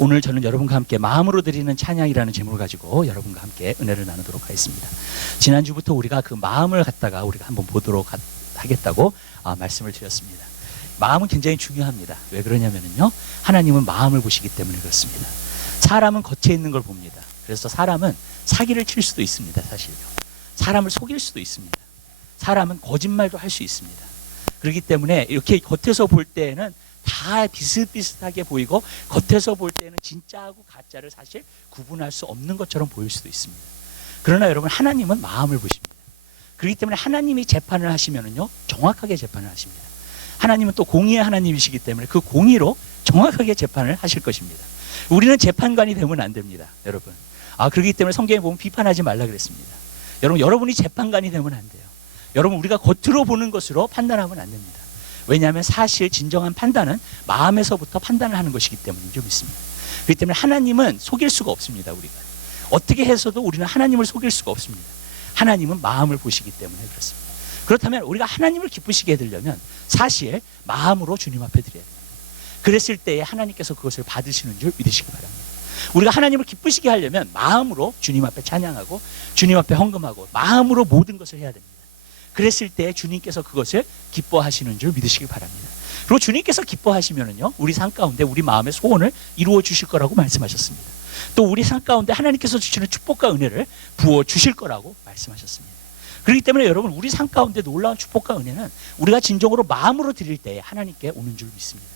오늘 저는 여러분과 함께 마음으로 드리는 찬양이라는 제목을 가지고 여러분과 함께 은혜를 나누도록 하겠습니다. 지난주부터 우리가 그 마음을 갖다가 우리가 한번 보도록 하겠다고 말씀을 드렸습니다. 마음은 굉장히 중요합니다. 왜 그러냐면요, 하나님은 마음을 보시기 때문에 그렇습니다. 사람은 겉에 있는 걸 봅니다. 그래서 사람은 사기를 칠 수도 있습니다. 사실요, 사람을 속일 수도 있습니다. 사람은 거짓말도 할 수 있습니다. 그렇기 때문에 이렇게 겉에서 볼 때에는 다 비슷비슷하게 보이고, 겉에서 볼 때는 진짜하고 가짜를 사실 구분할 수 없는 것처럼 보일 수도 있습니다. 그러나 여러분, 하나님은 마음을 보십니다. 그렇기 때문에 하나님이 재판을 하시면은요, 정확하게 재판을 하십니다. 하나님은 또 공의의 하나님이시기 때문에 그 공의로 정확하게 재판을 하실 것입니다. 우리는 재판관이 되면 안 됩니다, 여러분. 그렇기 때문에 성경에 보면 비판하지 말라 그랬습니다. 여러분이 재판관이 되면 안 돼요. 여러분, 우리가 겉으로 보는 것으로 판단하면 안 됩니다. 왜냐하면 사실 진정한 판단은 마음에서부터 판단을 하는 것이기 때문인 줄 믿습니다. 그렇기 때문에 하나님은 속일 수가 없습니다. 우리가 어떻게 해서도 우리는 하나님을 속일 수가 없습니다. 하나님은 마음을 보시기 때문에 그렇습니다. 그렇다면 우리가 하나님을 기쁘시게 해드리려면 사실 마음으로 주님 앞에 드려야 됩니다. 그랬을 때에 하나님께서 그것을 받으시는 줄 믿으시기 바랍니다. 우리가 하나님을 기쁘시게 하려면 마음으로 주님 앞에 찬양하고 주님 앞에 헌금하고 마음으로 모든 것을 해야 됩니다. 그랬을 때 주님께서 그것을 기뻐하시는 줄 믿으시기 바랍니다. 그리고 주님께서 기뻐하시면은요, 우리 삶 가운데 우리 마음의 소원을 이루어 주실 거라고 말씀하셨습니다. 또 우리 삶 가운데 하나님께서 주시는 축복과 은혜를 부어 주실 거라고 말씀하셨습니다. 그렇기 때문에 여러분, 우리 삶 가운데 놀라운 축복과 은혜는 우리가 진정으로 마음으로 드릴 때에 하나님께 오는 줄 믿습니다.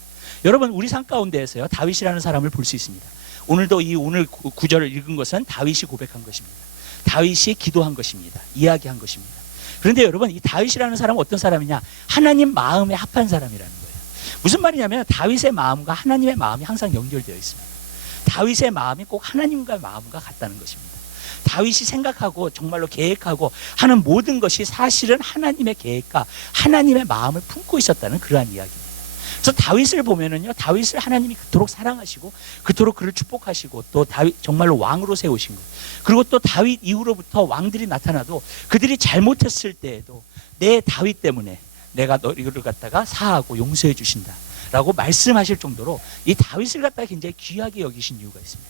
여러분, 우리 삶 가운데에서요, 다윗이라는 사람을 볼 수 있습니다. 오늘도 오늘 구절을 읽은 것은 다윗이 고백한 것입니다. 다윗이 기도한 것입니다. 이야기한 것입니다. 그런데 여러분, 이 다윗이라는 사람은 어떤 사람이냐? 하나님 마음에 합한 사람이라는 거예요. 무슨 말이냐면 다윗의 마음과 하나님의 마음이 항상 연결되어 있습니다. 다윗의 마음이 꼭 하나님과 마음과 같다는 것입니다. 다윗이 생각하고 정말로 계획하고 하는 모든 것이 사실은 하나님의 계획과 하나님의 마음을 품고 있었다는 그러한 이야기입니다. 그래서 다윗을 보면은요, 다윗을 하나님이 그토록 사랑하시고 그토록 그를 축복하시고 또 다윗 정말로 왕으로 세우신 것, 그리고 또 다윗 이후로부터 왕들이 나타나도 그들이 잘못했을 때에도 내 다윗 때문에 내가 너희를 갖다가 사하고 용서해 주신다 라고 말씀하실 정도로 이 다윗을 갖다가 굉장히 귀하게 여기신 이유가 있습니다.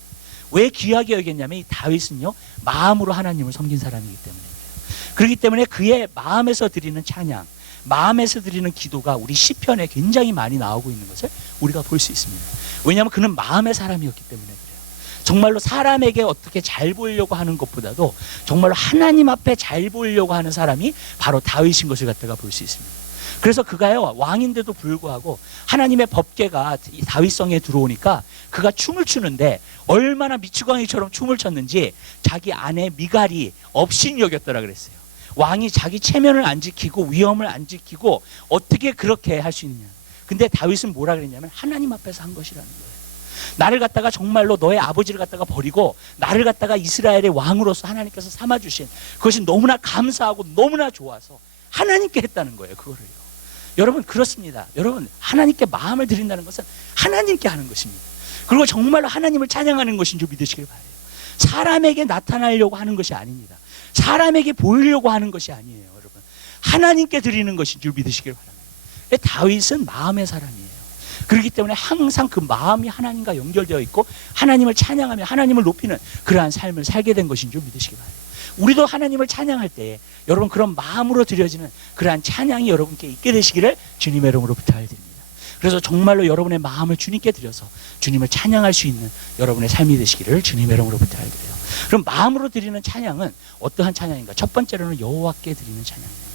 왜 귀하게 여겼냐면 이 다윗은요, 마음으로 하나님을 섬긴 사람이기 때문에 그래요. 그렇기 때문에 그의 마음에서 드리는 찬양, 마음에서 드리는 기도가 우리 시편에 굉장히 많이 나오고 있는 것을 우리가 볼 수 있습니다. 왜냐하면 그는 마음의 사람이었기 때문에 그래요. 정말로 사람에게 어떻게 잘 보이려고 하는 것보다도 정말로 하나님 앞에 잘 보이려고 하는 사람이 바로 다윗인 것을 갖다가 볼 수 있습니다. 그래서 그가요, 왕인데도 불구하고 하나님의 법궤가 다윗성에 들어오니까 그가 춤을 추는데 얼마나 미치광이처럼 춤을 췄는지 자기 아내 미갈이 업신이 여겼더라 그랬어요. 왕이 자기 체면을 안 지키고 위엄을 안 지키고 어떻게 그렇게 할 수 있느냐. 근데 다윗은 뭐라 그랬냐면 하나님 앞에서 한 것이라는 거예요. 나를 갖다가 정말로 너의 아버지를 갖다가 버리고 나를 갖다가 이스라엘의 왕으로서 하나님께서 삼아주신 그것이 너무나 감사하고 너무나 좋아서 하나님께 했다는 거예요. 그거를요. 여러분, 그렇습니다. 여러분, 하나님께 마음을 드린다는 것은 하나님께 하는 것입니다. 그리고 정말로 하나님을 찬양하는 것인 줄 믿으시길 바라요. 사람에게 나타나려고 하는 것이 아닙니다. 사람에게 보이려고 하는 것이 아니에요. 여러분, 하나님께 드리는 것인 줄 믿으시길 바랍니다. 다윗은 마음의 사람이에요. 그렇기 때문에 항상 그 마음이 하나님과 연결되어 있고 하나님을 찬양하며 하나님을 높이는 그러한 삶을 살게 된 것인 줄 믿으시기 바랍니다. 우리도 하나님을 찬양할 때에 여러분, 그런 마음으로 드려지는 그러한 찬양이 여러분께 있게 되시기를 주님의 이름으로 부탁드립니다. 그래서 정말로 여러분의 마음을 주님께 드려서 주님을 찬양할 수 있는 여러분의 삶이 되시기를 주님의 이름으로 부탁드려요. 그럼 마음으로 드리는 찬양은 어떠한 찬양인가? 첫 번째로는 여호와께 드리는 찬양입니다.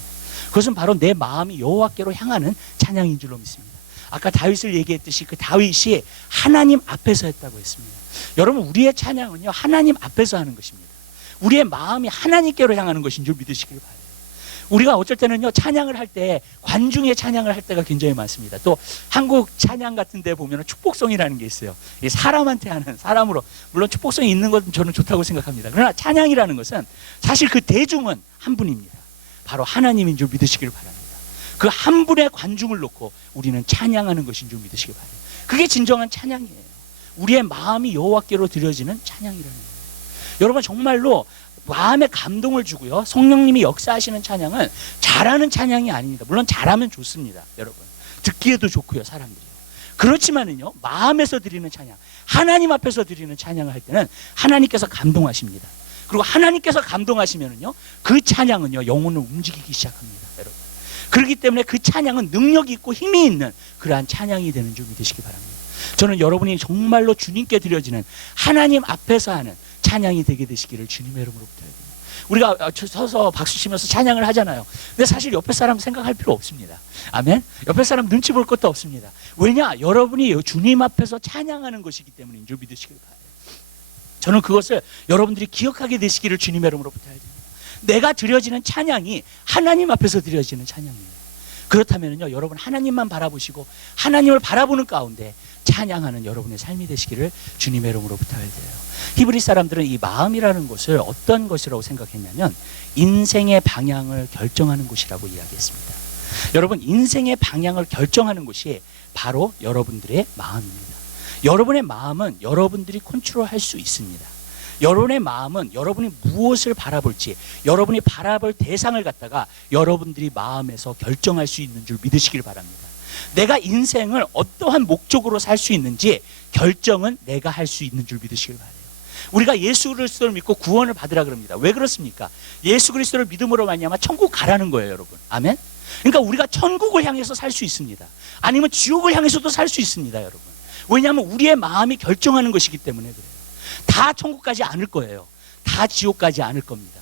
그것은 바로 내 마음이 여호와께로 향하는 찬양인 줄로 믿습니다. 아까 다윗을 얘기했듯이 그 다윗이 하나님 앞에서 했다고 했습니다. 여러분, 우리의 찬양은요, 하나님 앞에서 하는 것입니다. 우리의 마음이 하나님께로 향하는 것인 줄 믿으시길 바라요. 우리가 어쩔 때는요, 찬양을 할 때 관중의 찬양을 할 때가 굉장히 많습니다. 또 한국 찬양 같은 데 보면 축복송이라는 게 있어요. 사람한테 하는, 사람으로, 물론 축복송이 있는 건 저는 좋다고 생각합니다. 그러나 찬양이라는 것은 사실 그 대중은 한 분입니다. 바로 하나님인 줄 믿으시길 바랍니다. 그 한 분의 관중을 놓고 우리는 찬양하는 것인 줄 믿으시길 바랍니다. 그게 진정한 찬양이에요. 우리의 마음이 여호와께로 드려지는 찬양이라는 거예요. 여러분, 정말로 마음에 감동을 주고요, 성령님이 역사하시는 찬양은 잘하는 찬양이 아닙니다. 물론 잘하면 좋습니다. 여러분, 듣기에도 좋고요, 사람들이요. 그렇지만은요, 마음에서 드리는 찬양, 하나님 앞에서 드리는 찬양을 할 때는 하나님께서 감동하십니다. 그리고 하나님께서 감동하시면은요, 그 찬양은요, 영혼을 움직이기 시작합니다, 여러분. 그렇기 때문에 그 찬양은 능력이 있고 힘이 있는 그러한 찬양이 되는 줄 믿으시기 바랍니다. 저는 여러분이 정말로 주님께 드려지는 하나님 앞에서 하는 찬양이 되게 되시기를 주님의 이름으로 부탁드립니다. 우리가 서서 박수 치면서 찬양을 하잖아요. 근데 사실 옆에 사람 생각할 필요 없습니다. 아멘? 옆에 사람 눈치 볼 것도 없습니다. 왜냐? 여러분이 주님 앞에서 찬양하는 것이기 때문인 줄 믿으시길 바라요. 저는 그것을 여러분들이 기억하게 되시기를 주님의 이름으로 부탁드립니다. 내가 드려지는 찬양이 하나님 앞에서 드려지는 찬양이에요. 그렇다면요, 여러분 하나님만 바라보시고 하나님을 바라보는 가운데 찬양하는 여러분의 삶이 되시기를 주님의 이름으로 부탁을 드려요. 히브리 사람들은 이 마음이라는 것을 어떤 것이라고 생각했냐면 인생의 방향을 결정하는 곳이라고 이야기했습니다. 여러분, 인생의 방향을 결정하는 곳이 바로 여러분들의 마음입니다. 여러분의 마음은 여러분들이 컨트롤할 수 있습니다. 여러분의 마음은 여러분이 무엇을 바라볼지, 여러분이 바라볼 대상을 갖다가 여러분들이 마음에서 결정할 수 있는 줄 믿으시길 바랍니다. 내가 인생을 어떠한 목적으로 살 수 있는지 결정은 내가 할 수 있는 줄 믿으시길 바라요. 우리가 예수 그리스도를 믿고 구원을 받으라 그럽니다. 왜 그렇습니까? 예수 그리스도를 믿음으로 말미암아 천국 가라는 거예요, 여러분. 아멘? 그러니까 우리가 천국을 향해서 살 수 있습니다. 아니면 지옥을 향해서도 살 수 있습니다, 여러분. 왜냐하면 우리의 마음이 결정하는 것이기 때문에 그래요. 다 천국 가지 않을 거예요. 다 지옥 가지 않을 겁니다.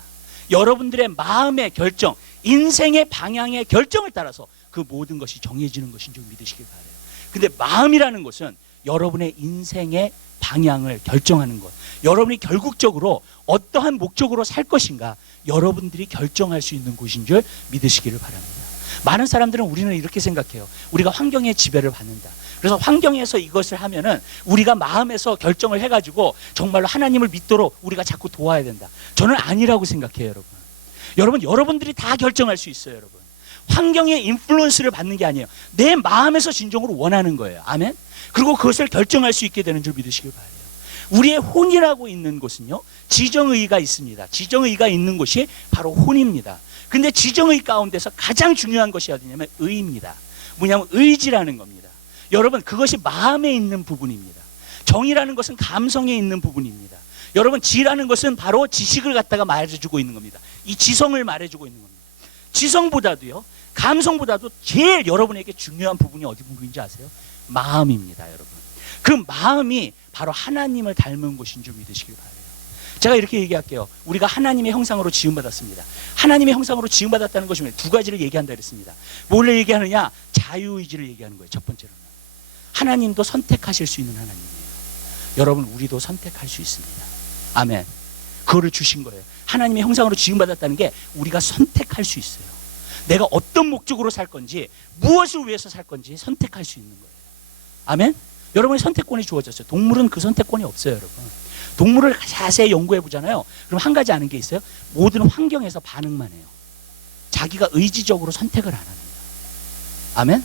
여러분들의 마음의 결정, 인생의 방향의 결정을 따라서 그 모든 것이 정해지는 것인 줄 믿으시길 바라요. 근데 마음이라는 것은 여러분의 인생의 방향을 결정하는 것, 여러분이 결국적으로 어떠한 목적으로 살 것인가 여러분들이 결정할 수 있는 곳인 줄 믿으시기를 바랍니다. 많은 사람들은 우리는 이렇게 생각해요. 우리가 환경의 지배를 받는다. 그래서 환경에서 이것을 하면은 우리가 마음에서 결정을 해가지고 정말로 하나님을 믿도록 우리가 자꾸 도와야 된다. 저는 아니라고 생각해요, 여러분. 여러분들이 다 결정할 수 있어요, 여러분. 환경의 인플루언스를 받는 게 아니에요. 내 마음에서 진정으로 원하는 거예요. 아멘? 그리고 그것을 결정할 수 있게 되는 줄 믿으시길 바라요. 우리의 혼이라고 있는 곳은요, 지정의가 있습니다. 지정의가 있는 곳이 바로 혼입니다. 근데 지정의 가운데서 가장 중요한 것이 어디냐면 의입니다. 뭐냐면 의지라는 겁니다. 여러분, 그것이 마음에 있는 부분입니다. 정이라는 것은 감성에 있는 부분입니다. 여러분, 지라는 것은 바로 지식을 갖다가 말해주고 있는 겁니다. 이 지성을 말해주고 있는 겁니다. 지성보다도요, 감성보다도 제일 여러분에게 중요한 부분이 어디 부분인지 아세요? 마음입니다, 여러분. 그 마음이 바로 하나님을 닮은 곳인 줄 믿으시길 바라요. 제가 이렇게 얘기할게요. 우리가 하나님의 형상으로 지음받았습니다. 하나님의 형상으로 지음받았다는 것이 두 가지를 얘기한다 그랬습니다. 뭘 얘기하느냐? 자유의지를 얘기하는 거예요. 첫 번째로는 하나님도 선택하실 수 있는 하나님이에요. 여러분, 우리도 선택할 수 있습니다. 아멘. 그거를 주신 거예요. 하나님의 형상으로 지음받았다는 게 우리가 선택할 수 있어요. 내가 어떤 목적으로 살 건지, 무엇을 위해서 살 건지 선택할 수 있는 거예요. 아멘. 여러분의 선택권이 주어졌어요. 동물은 그 선택권이 없어요, 여러분. 동물을 자세히 연구해 보잖아요. 그럼 한 가지 아는 게 있어요. 모든 환경에서 반응만 해요. 자기가 의지적으로 선택을 안 합니다. 아멘.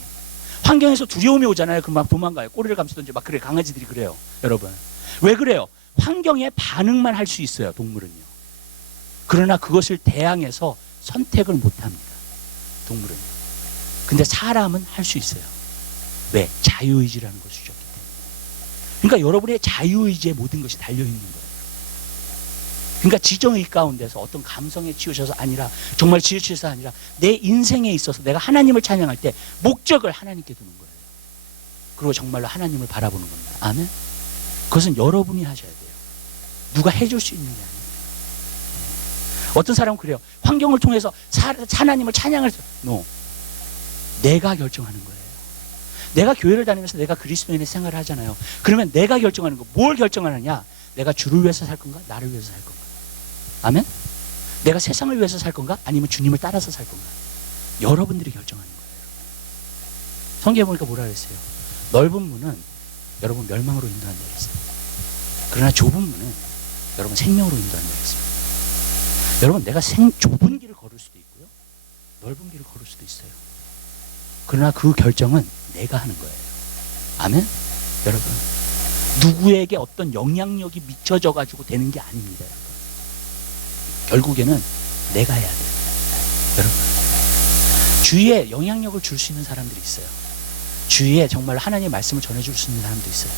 환경에서 두려움이 오잖아요. 그럼 막 도망가요. 꼬리를 감싸든지 막 그래. 강아지들이 그래요, 여러분. 왜 그래요? 환경에 반응만 할 수 있어요, 동물은요. 그러나 그것을 대항해서 선택을 못 합니다, 동물은요. 근데 사람은 할 수 있어요. 왜? 자유의지라는 것을 주셨기 때문에. 그러니까 여러분의 자유의지에 모든 것이 달려있는 거예요. 그러니까 지정의 가운데서 어떤 감성에 치우쳐서 아니라, 정말 지우쳐서 아니라 내 인생에 있어서 내가 하나님을 찬양할 때 목적을 하나님께 두는 거예요. 그리고 정말로 하나님을 바라보는 겁니다. 아멘. 그것은 여러분이 하셔야 돼요. 누가 해줄 수 있는 게 아니에요. 어떤 사람은 그래요. 환경을 통해서 하나님을 찬양할 때, no. 내가 결정하는 거예요. 내가 교회를 다니면서 내가 그리스도인의 생활을 하잖아요. 그러면 내가 결정하는 거, 뭘 결정하느냐? 내가 주를 위해서 살 건가? 나를 위해서 살 건가? 아멘? 내가 세상을 위해서 살 건가? 아니면 주님을 따라서 살 건가? 여러분들이 결정하는 거예요. 성경에 보니까 뭐라 그랬어요? 넓은 문은 여러분 멸망으로 인도한다 그랬어요. 그러나 좁은 문은 여러분 생명으로 인도한다 그랬습니다. 여러분, 내가 좁은 길을 걸을 수도 있고요, 넓은 길을 걸을 수도 있어요. 그러나 그 결정은 내가 하는 거예요. 아멘? 여러분, 누구에게 어떤 영향력이 미쳐져 가지고 되는 게 아닙니다, 여러분. 결국에는 내가 해야 돼요. 여러분, 주위에 영향력을 줄 수 있는 사람들이 있어요. 주위에 정말 하나님의 말씀을 전해줄 수 있는 사람도 있어요.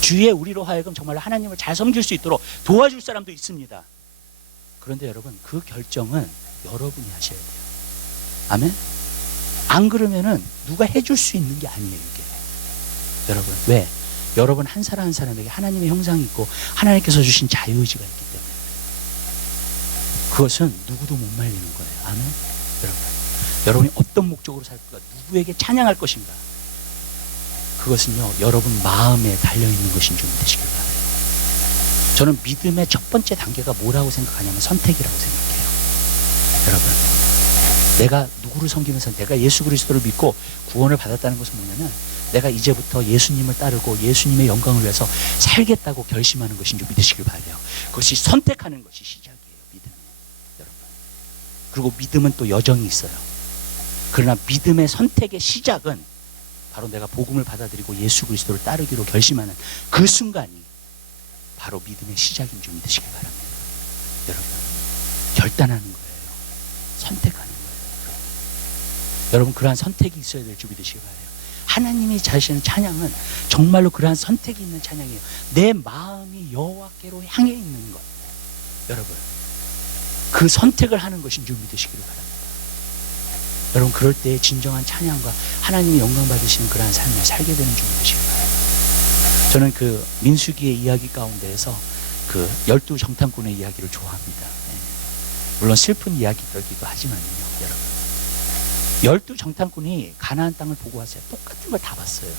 주위에 우리로 하여금 정말 하나님을 잘 섬길 수 있도록 도와줄 사람도 있습니다. 그런데 여러분, 그 결정은 여러분이 하셔야 돼요. 아멘? 안 그러면은 누가 해줄 수 있는 게 아니에요, 이게. 여러분, 왜? 여러분 한 사람 한 사람에게 하나님의 형상이 있고 하나님께서 주신 자유의지가 있기 때문에 그것은 누구도 못 말리는 거예요. 아멘? 여러분이 어떤 목적으로 살 것인가, 누구에게 찬양할 것인가, 그것은요 여러분 마음에 달려있는 것인 줄 믿으시길 바라요. 저는 믿음의 첫 번째 단계가 뭐라고 생각하냐면 선택이라고 생각해요. 여러분, 내가 누구를 섬기면서 내가 예수 그리스도를 믿고 구원을 받았다는 것은 뭐냐면 내가 이제부터 예수님을 따르고 예수님의 영광을 위해서 살겠다고 결심하는 것인 줄 믿으시길 바라요. 그것이 선택하는 것이 시작이에요. 믿음이. 여러분. 그리고 믿음은 또 여정이 있어요. 그러나 믿음의 선택의 시작은 바로 내가 복음을 받아들이고 예수 그리스도를 따르기로 결심하는 그 순간이 바로 믿음의 시작인 줄 믿으시길 바랍니다. 여러분, 결단하는 거예요. 선택하는 거예요. 여러분, 그러한 선택이 있어야 될 줄 믿으시길 바라요. 하나님이 자시는 찬양은 정말로 그러한 선택이 있는 찬양이에요. 내 마음이 여호와께로 향해 있는 것. 여러분, 그 선택을 하는 것인 줄 믿으시기를 바랍니다. 여러분, 그럴 때 진정한 찬양과 하나님이 영광 받으시는 그러한 삶을 살게 되는 줄 믿으시길 바랍니다. 저는 그 민수기의 이야기 가운데에서 그 12 정탐꾼의 이야기를 좋아합니다. 물론 슬픈 이야기이기도 하지만요, 여러분. 12 정탐꾼이 가나안 땅을 보고 왔어요. 똑같은 걸 다 봤어요.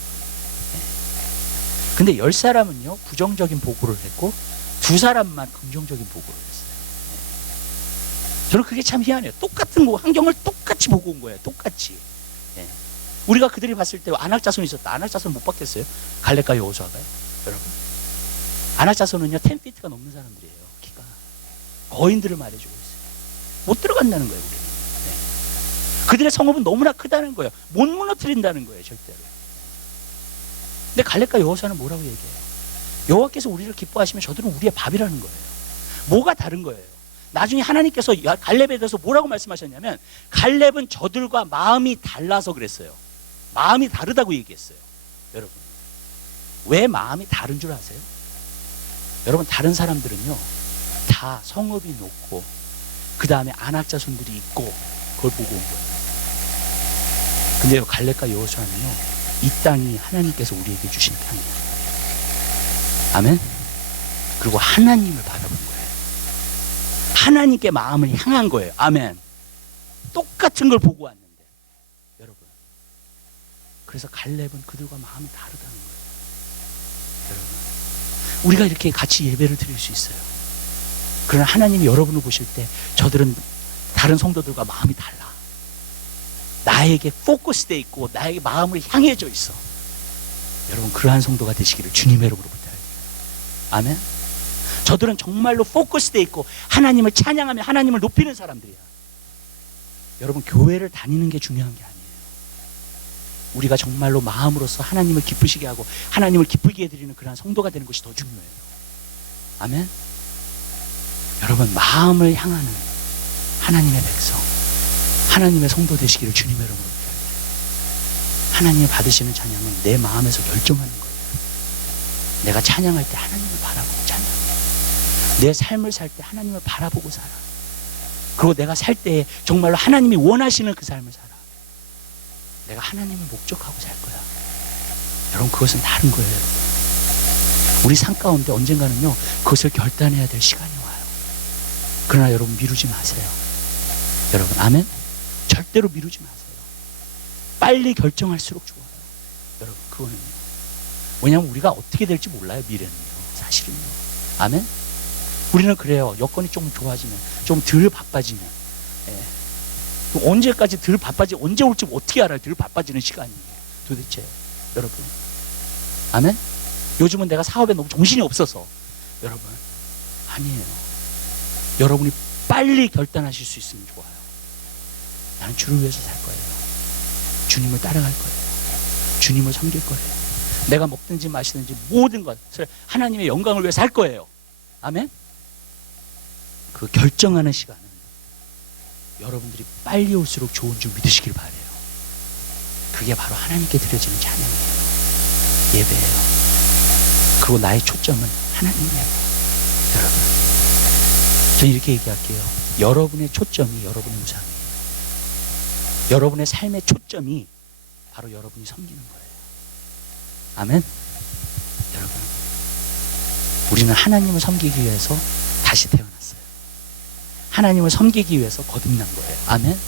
근데 10사람은요 부정적인 보고를 했고 2사람만 긍정적인 보고를 했어요. 저는 그게 참 희한해요. 똑같은 거 환경을 똑같이 보고 온 거예요. 똑같이. 우리가 그들이 봤을 때 안악자손이 있었다. 안악자손 못 봤겠어요? 갈렙과 여호수아가요. 여러분, 안악자손은요 10피트가 넘는 사람들이에요. 키가 거인들을 말해주고 있어요. 못 들어간다는 거예요. 우리는. 그들의 성읍은 너무나 크다는 거예요. 못 무너뜨린다는 거예요, 절대로. 근데 갈렙과 여호수아는 뭐라고 얘기해요? 여호와께서 우리를 기뻐하시면 저들은 우리의 밥이라는 거예요. 뭐가 다른 거예요? 나중에 하나님께서 갈렙에 대해서 뭐라고 말씀하셨냐면 갈렙은 저들과 마음이 달라서 그랬어요. 마음이 다르다고 얘기했어요. 여러분, 왜 마음이 다른 줄 아세요? 여러분, 다른 사람들은요 다 성읍이 높고 그 다음에 안악자손들이 있고 그걸 보고 온 거예요. 근데 갈렙과 여호수아는요 이 땅이 하나님께서 우리에게 주신 땅이에요. 아멘? 그리고 하나님을 바라본 거예요. 하나님께 마음을 향한 거예요. 아멘. 똑같은 걸 보고 왔는데 여러분, 그래서 갈렙은 그들과 마음이 다르다는 거예요. 여러분, 우리가 이렇게 같이 예배를 드릴 수 있어요. 그러나 하나님이 여러분을 보실 때 저들은 다른 성도들과 마음이 달라. 나에게 포커스되어 있고 나에게 마음을 향해져 있어. 여러분, 그러한 성도가 되시기를 주님의 이름으로 부탁드려요. 아멘. 저들은 정말로 포커스되어 있고 하나님을 찬양하며 하나님을 높이는 사람들이야. 여러분, 교회를 다니는 게 중요한 게 아니에요. 우리가 정말로 마음으로서 하나님을 기쁘시게 하고 하나님을 기쁘게 해드리는 그러한 성도가 되는 것이 더 중요해요. 아멘. 여러분, 마음을 향하는 하나님의 백성, 하나님의 성도 되시기를 주님의 이름으로 부탁드려요. 하나님이 받으시는 찬양은 내 마음에서 결정하는 거예요. 내가 찬양할 때 하나님을 바라보고 찬양해. 내 삶을 살 때 하나님을 바라보고 살아. 그리고 내가 살 때 정말로 하나님이 원하시는 그 삶을 살아. 내가 하나님을 목적하고 살 거야. 여러분, 그것은 다른 거예요. 여러분. 우리 삶 가운데 언젠가는요 그것을 결단해야 될 시간이 와요. 그러나 여러분, 미루지 마세요. 여러분, 아멘? 절대로 미루지 마세요. 빨리 결정할수록 좋아요. 여러분, 그거는요. 왜냐하면 우리가 어떻게 될지 몰라요. 미래는요. 사실은요. 아멘? 우리는 그래요. 여건이 좀 좋아지면, 좀 덜 바빠지면, 언제까지 덜 바빠지, 언제 올지 어떻게 알아요? 덜 바빠지는 시간이 도대체. 여러분, 아멘? 요즘은 내가 사업에 너무 정신이 없어서. 여러분, 아니에요. 여러분이 빨리 결단하실 수 있으면 좋아요. 나는 주를 위해서 살 거예요. 주님을 따라갈 거예요. 주님을 섬길 거예요. 내가 먹든지 마시든지 모든 것을 하나님의 영광을 위해 살 거예요. 아멘? 그 결정하는 시간은 여러분들이 빨리 올수록 좋은 줄 믿으시길 바라요. 그게 바로 하나님께 드려지는 찬양이에요. 예배예요. 그리고 나의 초점은 하나님이에요. 여러분, 저는 이렇게 얘기할게요. 여러분의 초점이 여러분의 우상이에요. 여러분의 삶의 초점이 바로 여러분이 섬기는 거예요. 아멘. 여러분, 우리는 하나님을 섬기기 위해서 다시 태어났어요. 하나님을 섬기기 위해서 거듭난 거예요. 아멘.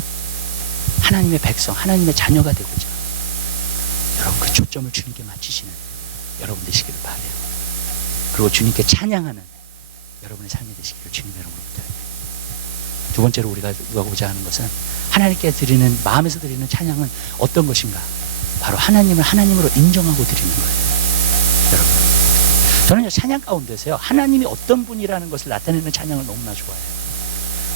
하나님의 백성, 하나님의 자녀가 되고자 여러분 그 초점을 주님께 맞추시는 여러분 되시기를 바라요. 그리고 주님께 찬양하는 여러분의 삶이 되시기를 주님의 이름으로 부탁드립니다. 두 번째로 우리가 보고자 하는 것은 하나님께 드리는, 마음에서 드리는 찬양은 어떤 것인가? 바로 하나님을 하나님으로 인정하고 드리는 거예요. 여러분, 저는요 찬양 가운데서요 하나님이 어떤 분이라는 것을 나타내는 찬양을 너무나 좋아해요.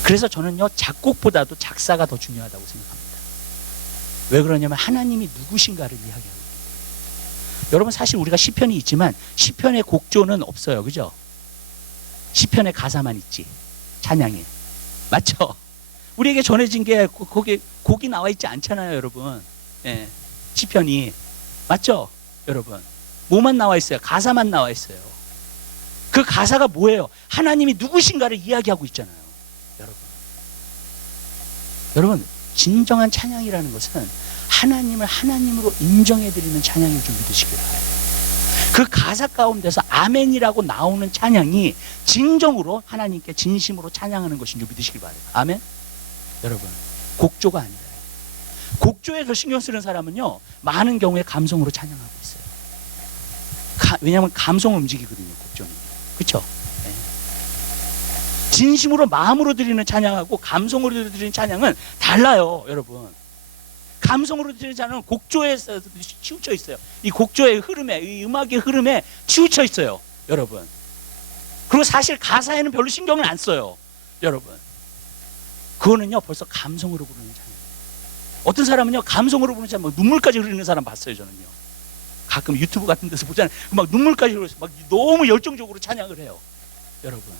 그래서 저는요 작곡보다도 작사가 더 중요하다고 생각합니다. 왜 그러냐면 하나님이 누구신가를 이야기하고 있기 때문에. 여러분, 사실 우리가 시편이 있지만 시편의 곡조는 없어요. 그죠? 시편의 가사만 있지, 찬양에. 맞죠? 우리에게 전해진 게 거기 곡이 나와 있지 않잖아요, 여러분. 예, 시편이. 맞죠? 여러분, 뭐만 나와 있어요? 가사만 나와 있어요. 그 가사가 뭐예요? 하나님이 누구신가를 이야기하고 있잖아요. 여러분, 진정한 찬양이라는 것은 하나님을 하나님으로 인정해드리는 찬양인 줄 믿으시길 바라요. 그 가사 가운데서 아멘이라고 나오는 찬양이 진정으로 하나님께 진심으로 찬양하는 것인 줄 믿으시길 바라요. 아멘? 여러분, 곡조가 아니라요. 곡조에 더 신경 쓰는 사람은요 많은 경우에 감성으로 찬양하고 있어요. 왜냐하면 감성을 움직이거든요, 곡조는. 그렇죠? 진심으로 마음으로 드리는 찬양하고 감성으로 드리는 찬양은 달라요, 여러분. 감성으로 드리는 찬양은 곡조에 치우쳐 있어요. 이 곡조의 흐름에, 이 음악의 흐름에 치우쳐 있어요, 여러분. 그리고 사실 가사에는 별로 신경을 안 써요, 여러분. 그거는요 벌써 감성으로 부르는 찬양. 어떤 사람은요 감성으로 부르는 찬양 막 눈물까지 흐르는 사람 봤어요, 저는요. 가끔 유튜브 같은 데서 보잖아요. 막 눈물까지 흐르면서 막 너무 열정적으로 찬양을 해요, 여러분.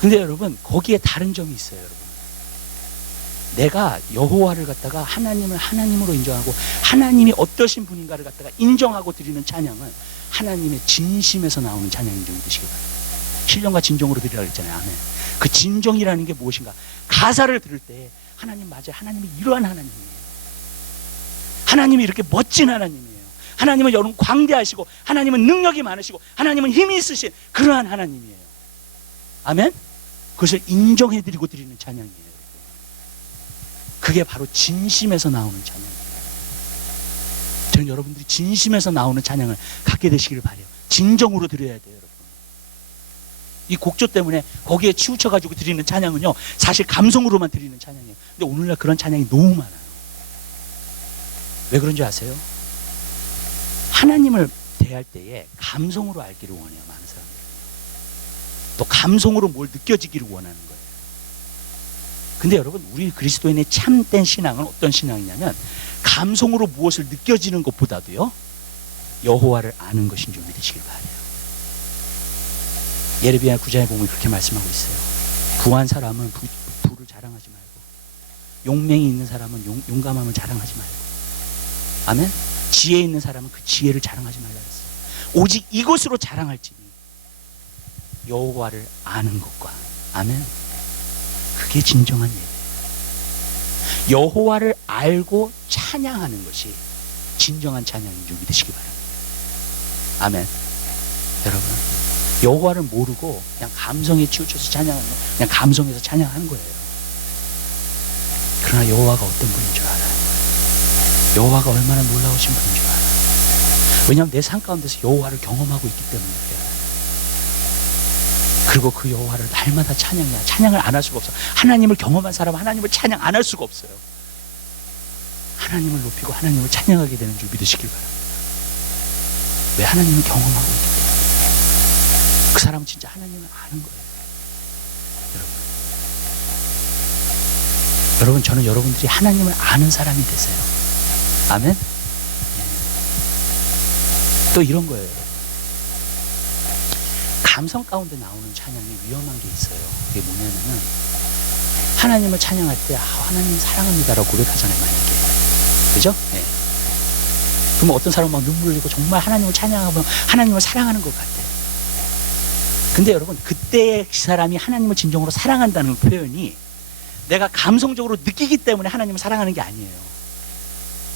근데 여러분, 거기에 다른 점이 있어요, 여러분. 내가 여호와를 갖다가 하나님을 하나님으로 인정하고 하나님이 어떠신 분인가를 갖다가 인정하고 드리는 찬양은 하나님의 진심에서 나오는 찬양인 줄 믿으시기 바랍니다. 신령과 진정으로 드리라고 했잖아요. 아멘. 그 진정이라는 게 무엇인가? 가사를 들을 때 하나님 맞아요. 하나님이 이러한 하나님이에요. 하나님이 이렇게 멋진 하나님이에요. 하나님은 여러분 광대하시고 하나님은 능력이 많으시고 하나님은 힘이 있으신 그러한 하나님이에요. 아멘. 그것을 인정해드리고 드리는 찬양이에요. 그게 바로 진심에서 나오는 찬양이에요. 저는 여러분들이 진심에서 나오는 찬양을 갖게 되시기를 바라요. 진정으로 드려야 돼요, 여러분. 이 곡조 때문에 거기에 치우쳐가지고 드리는 찬양은요 사실 감성으로만 드리는 찬양이에요. 근데 오늘날 그런 찬양이 너무 많아요. 왜 그런지 아세요? 하나님을 대할 때에 감성으로 알기를 원해요, 많은 사람들이. 또 감성으로 뭘 느껴지기를 원하는 거예요. 근데 여러분, 우리 그리스도인의 참된 신앙은 어떤 신앙이냐면 감성으로 무엇을 느껴지는 것보다도요 여호와를 아는 것인 줄 믿으시길 바라요. 예레미야 9장에 보면 그렇게 말씀하고 있어요. 부한 사람은 부를 자랑하지 말고 용맹이 있는 사람은 용감함을 자랑하지 말고, 아멘. 지혜 있는 사람은 그 지혜를 자랑하지 말라 그랬어요. 오직 이것으로 자랑할지니 여호와를 아는 것과, 아멘. 그게 진정한 예배. 여호와를 알고 찬양하는 것이 진정한 찬양인 줄 믿으시기 바랍니다. 아멘. 여러분, 여호와를 모르고 그냥 감성에 치우쳐서 찬양하는 거, 그냥 감성에서 찬양하는 거예요. 그러나 여호와가 어떤 분인 줄 알아요. 여호와가 얼마나 놀라우신 분인 줄 알아요. 왜냐하면 내 삶 가운데서 여호와를 경험하고 있기 때문에 그래요. 그리고 그 여호와를 날마다 찬양해야, 찬양을 안 할 수가 없어. 하나님을 경험한 사람은 하나님을 찬양 안 할 수가 없어요. 하나님을 높이고 하나님을 찬양하게 되는 줄 믿으시길 바랍니다. 왜? 하나님을 경험하고 있기 때문에. 그 사람은 진짜 하나님을 아는 거예요. 여러분, 저는 여러분들이 하나님을 아는 사람이 되세요. 아멘. 또 이런 거예요, 여러분. 감성 가운데 나오는 찬양이 위험한 게 있어요. 그게 뭐냐면은 하나님을 찬양할 때 하나님 사랑합니다라고 고백하잖아요, 만약에. 그죠? 네. 그러면 어떤 사람은 막 눈물 흘리고 정말 하나님을 찬양하고 하나님을 사랑하는 것 같아요. 근데 여러분, 그때 그 사람이 하나님을 진정으로 사랑한다는 표현이 내가 감성적으로 느끼기 때문에 하나님을 사랑하는 게 아니에요.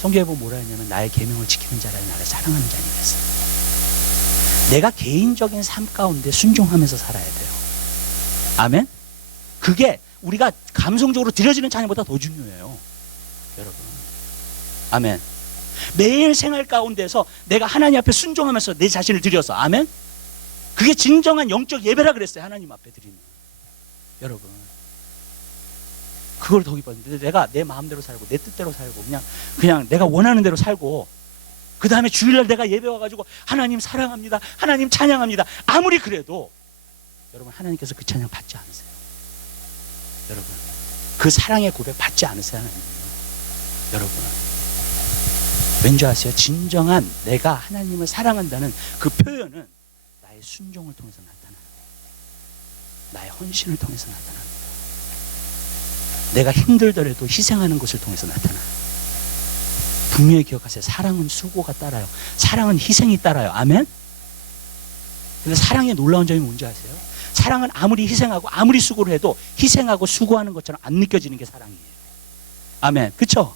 성경에 보면 뭐라 했냐면 나의 계명을 지키는 자라 나를 사랑하는 자니 그랬어요. 내가 개인적인 삶 가운데 순종하면서 살아야 돼요. 아멘? 그게 우리가 감성적으로 드려지는 찬양보다 더 중요해요. 여러분. 아멘. 매일 생활 가운데서 내가 하나님 앞에 순종하면서 내 자신을 드려서 아멘? 그게 진정한 영적 예배라 그랬어요. 하나님 앞에 드리는. 여러분. 그걸 더 기뻤는데 내가 내 마음대로 살고 내 뜻대로 살고 그냥 내가 원하는 대로 살고 그 다음에 주일날 내가 예배 와가지고 하나님 사랑합니다. 하나님 찬양합니다. 아무리 그래도 여러분 하나님께서 그 찬양 받지 않으세요. 여러분 그 사랑의 고백 받지 않으세요. 하나님. 여러분 왠지 아세요? 진정한 내가 하나님을 사랑한다는 그 표현은 나의 순종을 통해서 나타나요. 나의 헌신을 통해서 나타납니다. 내가 힘들더라도 희생하는 것을 통해서 나타나요. 분명히 기억하세요. 사랑은 수고가 따라요. 사랑은 희생이 따라요. 아멘? 근데 사랑의 놀라운 점이 뭔지 아세요? 사랑은 아무리 희생하고 아무리 수고를 해도 희생하고 수고하는 것처럼 안 느껴지는 게 사랑이에요. 아멘. 그쵸?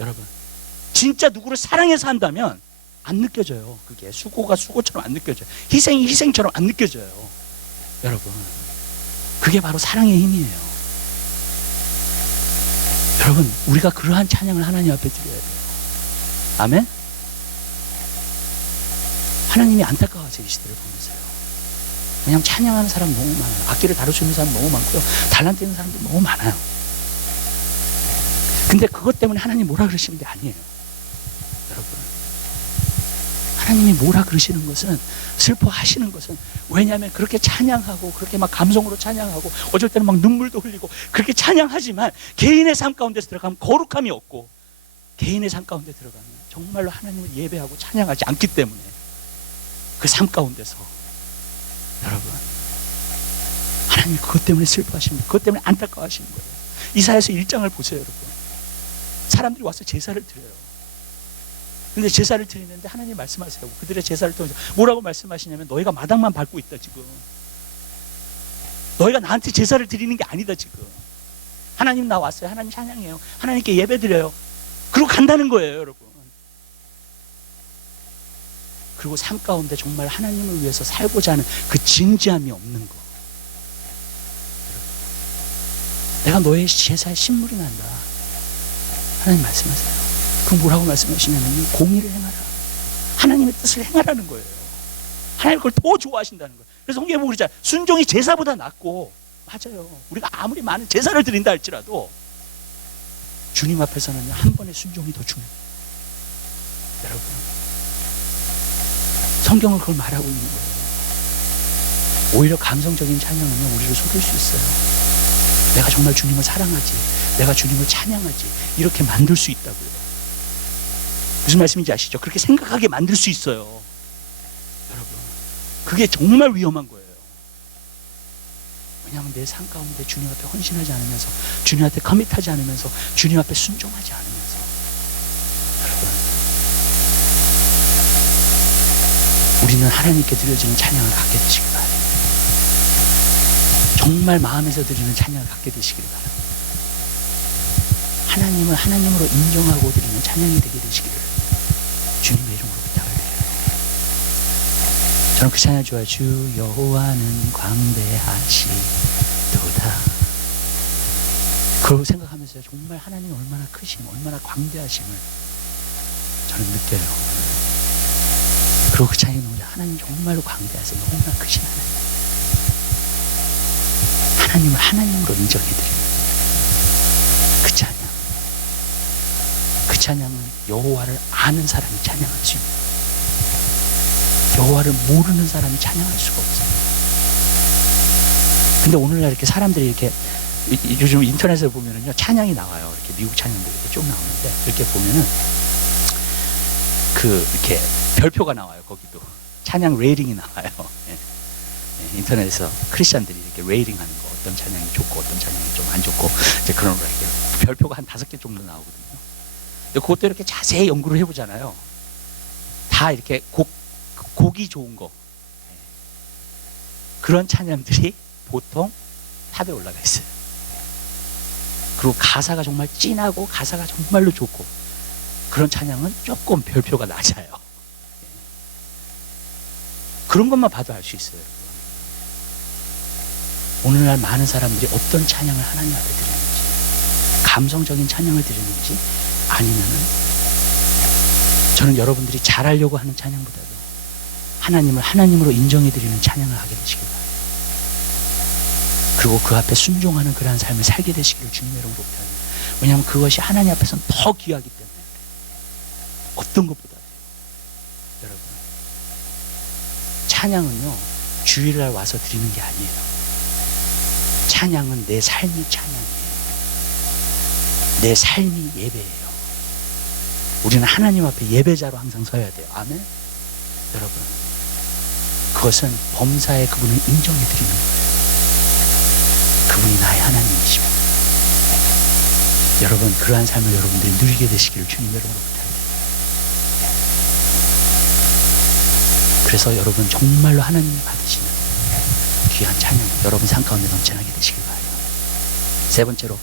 여러분 진짜 누구를 사랑해서 한다면 안 느껴져요. 그게 수고가 수고처럼 안 느껴져요. 희생이 희생처럼 안 느껴져요. 여러분 그게 바로 사랑의 힘이에요. 여러분 우리가 그러한 찬양을 하나님 앞에 드려야 돼요. 아멘? 하나님이 안타까워하세요. 이 시대를 보면서요. 그냥 찬양하는 사람 너무 많아요. 악기를 다룰 수 있는 사람 너무 많고요. 달란트 있는 사람도 너무 많아요. 근데 그것 때문에 하나님 뭐라 그러시는 게 아니에요. 여러분 하나님이 뭐라 그러시는 것은 슬퍼하시는 것은 왜냐하면 그렇게 찬양하고 그렇게 막 감성으로 찬양하고 어쩔 때는 막 눈물도 흘리고 그렇게 찬양하지만 개인의 삶 가운데서 들어가면 거룩함이 없고 개인의 삶 가운데 들어가면 정말로 하나님을 예배하고 찬양하지 않기 때문에 그 삶 가운데서 여러분 하나님이 그것 때문에 슬퍼하시는 거예요. 그것 때문에 안타까워하시는 거예요. 이사야서 1장을 보세요. 여러분 사람들이 와서 제사를 드려요. 근데 제사를 드리는데 하나님 말씀하세요. 그들의 제사를 통해서 뭐라고 말씀하시냐면 너희가 마당만 밟고 있다 지금. 너희가 나한테 제사를 드리는 게 아니다 지금. 하나님 나 왔어요. 하나님 찬양해요. 하나님께 예배 드려요. 그리고 간다는 거예요 여러분. 그리고 삶 가운데 정말 하나님을 위해서 살고자 하는 그 진지함이 없는 거. 내가 너의 제사에 신물이 난다. 하나님 말씀하세요. 그럼 뭐라고 말씀하시냐면 공의를 행하라. 하나님의 뜻을 행하라는 거예요. 하나님 그걸 더 좋아하신다는 거예요. 그래서 성경에 보면 그러잖아요. 순종이 제사보다 낫고 맞아요. 우리가 아무리 많은 제사를 드린다 할지라도 주님 앞에서는 한 번의 순종이 더 중요해요. 여러분 성경은 그걸 말하고 있는 거예요. 오히려 감성적인 찬양은 우리를 속일 수 있어요. 내가 정말 주님을 사랑하지, 내가 주님을 찬양하지 이렇게 만들 수 있다고요. 무슨 말씀인지 아시죠? 그렇게 생각하게 만들 수 있어요. 여러분 그게 정말 위험한 거예요. 왜냐하면 내 삶 가운데 주님 앞에 헌신하지 않으면서 주님 앞에 커밋하지 않으면서 주님 앞에 순종하지 않으면서 여러분 우리는 하나님께 드려지는 찬양을 갖게 되시길 바랍니다. 정말 마음에서 드리는 찬양을 갖게 되시길 바랍니다. 하나님을 하나님으로 인정하고 드리는 찬양이 되게 되시기를 주님의 이름으로 부탁을 해요. 저는 그 찬양 좋아요. 주 여호와는 광대하시도다. 그걸 생각하면서 정말 하나님이 얼마나 크심, 얼마나 광대하심을 저는 느껴요. 그리고 그 찬양이 너무 하나님 정말로 광대하세요. 너무나 크신 하나님. 하나님을 하나님으로 인정해드리는 그 찬양. 그 찬양은 여호와를 아는 사람이 찬양할 수 있는, 여호와를 모르는 사람이 찬양할 수가 없어요. 근데 오늘날 이렇게 사람들이 이렇게 요즘 인터넷에 보면은요 찬양이 나와요. 이렇게 미국 찬양들 이렇게 쭉 나오는데 이렇게 보면은 그 이렇게 별표가 나와요. 거기도 찬양 레이팅이 나와요. 예. 예, 인터넷에서 크리스천들이 이렇게 레이팅하는 거, 어떤 찬양이 좋고 어떤 찬양이 좀 안 좋고 이제 그런 거 이렇게 별표가 한 5개 정도 나오거든요. 그것도 이렇게 자세히 연구를 해보잖아요. 다 이렇게 곡이 좋은 거, 그런 찬양들이 보통 탑에 올라가 있어요. 그리고 가사가 정말 찐하고 가사가 정말로 좋고 그런 찬양은 조금 별표가 낮아요. 그런 것만 봐도 알 수 있어요. 오늘날 많은 사람들이 어떤 찬양을 하나님 앞에 드리는지, 감성적인 찬양을 드리는지, 아니면은 저는 여러분들이 잘하려고 하는 찬양보다도 하나님을 하나님으로 인정해 드리는 찬양을 하게 되시길 바랍니다. 그리고 그 앞에 순종하는 그러한 삶을 살게 되시기를 주님의 이름으로 부탁합니다. 왜냐하면 그것이 하나님 앞에서는 더 귀하기 때문에 어떤 것보다. 여러분, 찬양은요 주일날 와서 드리는 게 아니에요. 찬양은 내 삶이 찬양이에요. 내 삶이 예배예요. 우리는 하나님 앞에 예배자로 항상 서야 돼요. 아멘. 여러분, 그것은 범사에 그분을 인정해 드리는 거예요. 그분이 나의 하나님이시며, 여러분 그러한 삶을 여러분들이 누리게 되시기를 주님 여러분으로 부탁드립니다. 그래서 여러분 정말로 하나님이 받으시는 귀한 찬양 여러분 삶 가운데 넘쳐나게 되시길 바라요. 세 번째로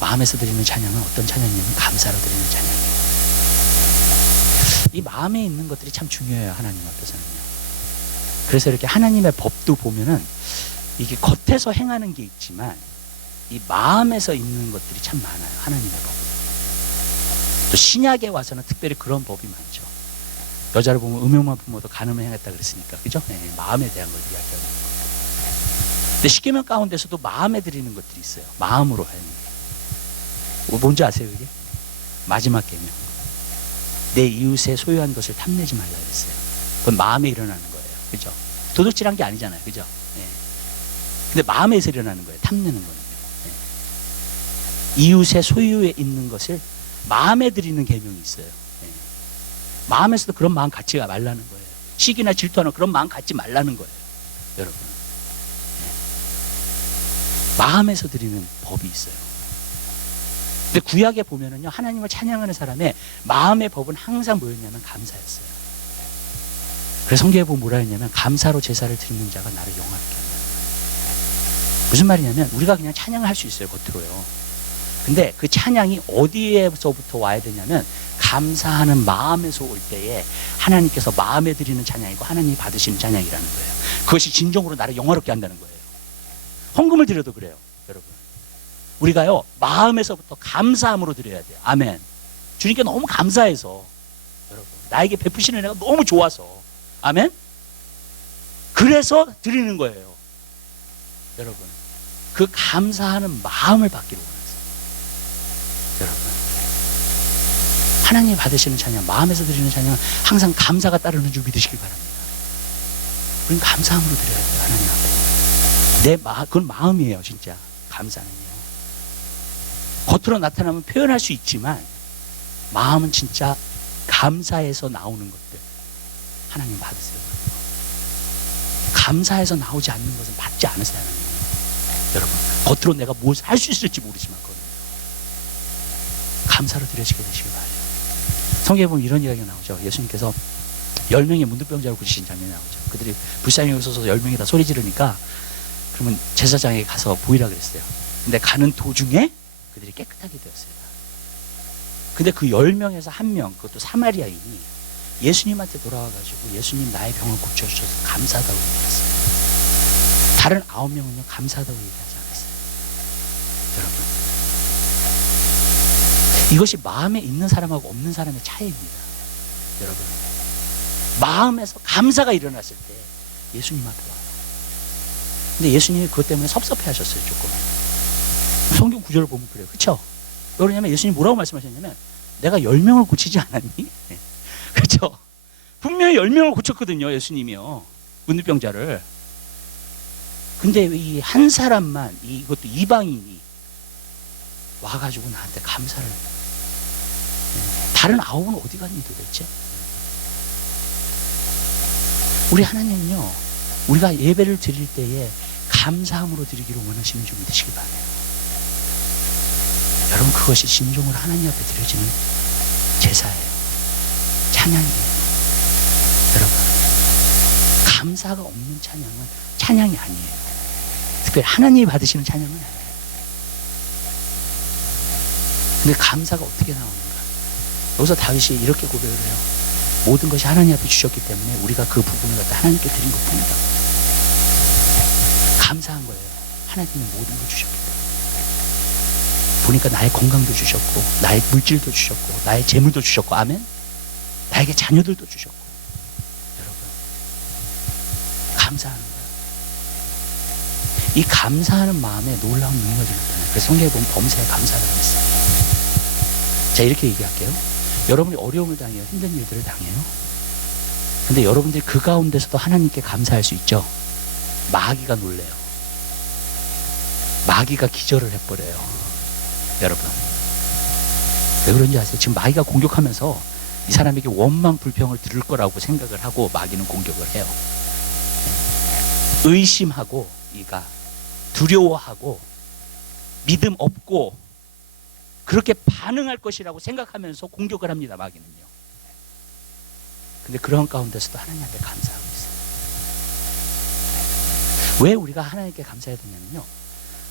마음에서 드리는 찬양은 어떤 찬양이냐면 감사로 드리는 찬양이에요. 이 마음에 있는 것들이 참 중요해요. 하나님 앞에서는요. 그래서 이렇게 하나님의 법도 보면은 이게 겉에서 행하는 게 있지만 이 마음에서 있는 것들이 참 많아요. 하나님의 법은. 또 신약에 와서는 특별히 그런 법이 많죠. 여자를 보면 음욕만 품어도 간음을 행했다 그랬으니까, 그죠? 네, 마음에 대한 걸 이야기하는 거예요. 근데 십계명 가운데서도 마음에 드리는 것들이 있어요. 마음으로 하는 게. 뭔지 아세요, 그게? 마지막 계명. 내 이웃의 소유한 것을 탐내지 말라 그랬어요. 그건 마음에 일어나는 거예요, 그죠? 도둑질한 게 아니잖아요, 그죠? 네. 근데 마음에서 일어나는 거예요. 탐내는 거는요. 네. 이웃의 소유에 있는 것을 마음에 드리는 계명이 있어요. 네. 마음에서도 그런 마음 갖지가 말라는 거예요. 시기나 질투하는 그런 마음 갖지 말라는 거예요. 여러분. 네. 마음에서 드리는 법이 있어요. 근데 구약에 보면은요, 하나님을 찬양하는 사람의 마음의 법은 항상 뭐였냐면 감사였어요. 그래서 성경에 보면 뭐라 했냐면 감사로 제사를 드리는 자가 나를 영화롭게 한다. 무슨 말이냐면 우리가 그냥 찬양을 할 수 있어요, 겉으로요. 근데 그 찬양이 어디에서부터 와야 되냐면 감사하는 마음에서 올 때에 하나님께서 마음에 드리는 찬양이고 하나님이 받으시는 찬양이라는 거예요. 그것이 진정으로 나를 영화롭게 한다는 거예요. 헌금을 드려도 그래요, 여러분. 우리가요 마음에서부터 감사함으로 드려야 돼요. 아멘. 주님께 너무 감사해서, 여러분 나에게 베푸시는 은혜가 너무 좋아서, 아멘. 그래서 드리는 거예요. 여러분 그 감사하는 마음을 받기를 원하세요. 여러분 하나님이 받으시는 찬양, 마음에서 드리는 찬양은 항상 감사가 따르는 줄 믿으시길 바랍니다. 우리는 감사함으로 드려야 돼요. 하나님 앞에 그건 마음이에요. 진짜 감사는요 겉으로 나타나면 표현할 수 있지만 마음은 진짜 감사해서 나오는 것들 하나님 받으세요. 감사해서 나오지 않는 것은 받지 않으세요. 하나님. 여러분 겉으로 내가 뭘 할 수 있을지 모르지만 그건 감사로 드려지게 되시길 바라요. 성경에 보면 이런 이야기가 나오죠. 예수님께서 10명의 문둥병자를 고치신 장면이 나오죠. 그들이 불쌍히 여기서서 10명이 다 소리 지르니까 그러면 제사장에게 가서 보이라 그랬어요. 근데 가는 도중에 그들이 깨끗하게 되었어요. 근데 그 10명에서 1명, 그것도 사마리아인이 예수님한테 돌아와가지고 예수님 나의 병을 고쳐주셔서 감사하다고 얘기했어요. 다른 9명은요 감사하다고 얘기하지 않았어요. 여러분 이것이 마음에 있는 사람하고 없는 사람의 차이입니다. 여러분 마음에서 감사가 일어났을 때 예수님 앞에 와요. 근데 예수님이 그것 때문에 섭섭해 하셨어요. 조금. 성경 구절을 보면 그래요. 그렇죠? 왜 그러냐면 예수님이 뭐라고 말씀하셨냐면 내가 10명을 고치지 않았니? 그렇죠? 분명히 10명을 고쳤거든요. 예수님이요. 문둥병자를. 근데 이 한 사람만, 이것도 이방인이 와가지고 나한테 감사를. 다른 9은 어디 갔니 도대체? 우리 하나님은요, 우리가 예배를 드릴 때에 감사함으로 드리기를 원하시는 줄 믿으시기 바라요. 여러분 그것이 진정으로 하나님 앞에 드려지는 제사예요. 찬양이에요. 여러분, 감사가 없는 찬양은 찬양이 아니에요. 특별히 하나님이 받으시는 찬양은 아니에요. 근데 감사가 어떻게 나오는가? 여기서 다윗이 이렇게 고백을 해요. 모든 것이 하나님 앞에 주셨기 때문에 우리가 그 부분을 갖다 하나님께 드린 것뿐이다. 감사한 거예요. 하나님은 모든 걸 주셨기 때문에. 보니까 나의 건강도 주셨고, 나의 물질도 주셨고, 나의 재물도 주셨고, 아멘? 나에게 자녀들도 주셨고. 여러분, 감사하는 거예요. 이 감사하는 마음에 놀라운 능력이 나타나요. 그래서 성경에 보면 범사에 감사라고 했어요. 자, 이렇게 얘기할게요. 여러분이 어려움을 당해요. 힘든 일들을 당해요. 근데 여러분들이 그 가운데서도 하나님께 감사할 수 있죠. 마귀가 놀래요. 마귀가 기절을 해버려요. 여러분, 왜 그런지 아세요? 지금 마귀가 공격하면서 이 사람에게 원망 불평을 들을 거라고 생각을 하고 마귀는 공격을 해요. 의심하고, 이가 두려워하고, 믿음 없고, 그렇게 반응할 것이라고 생각하면서 공격을 합니다. 마귀는요. 근데 그런 가운데서도 하나님 앞에 감사하고 있어요. 왜 우리가 하나님께 감사해야 되냐면요,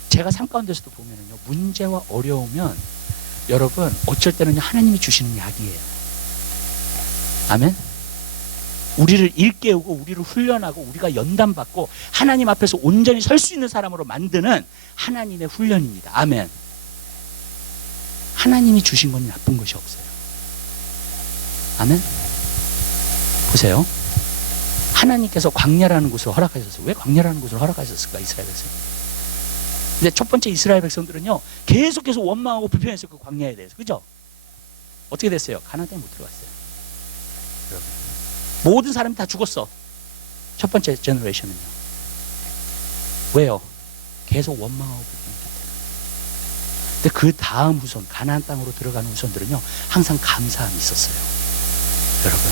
제가 삶 가운데서도 보면은요, 문제와 어려우면 여러분 어쩔 때는 하나님이 주시는 약이에요. 아멘. 우리를 일깨우고 우리를 훈련하고 우리가 연단받고 하나님 앞에서 온전히 설 수 있는 사람으로 만드는 하나님의 훈련입니다. 아멘. 하나님이 주신 건 나쁜 것이 없어요. 아멘. 보세요. 하나님께서 광야라는 곳을 허락하셨어요. 왜 광야라는 곳을 허락하셨을까? 이스라엘 백성. 근데 첫 번째 이스라엘 백성들은요, 계속해서 원망하고 불평했어요. 그 광야에 대해서. 그죠? 어떻게 됐어요? 가나안 땅에 못 들어갔어요. 여러분, 모든 사람이 다 죽었어. 첫 번째 제너레이션은요. 왜요? 계속 원망하고 불평했기 때문에. 근데 그 다음 후손, 가나안 땅으로 들어가는 후손들은요, 항상 감사함이 있었어요. 여러분,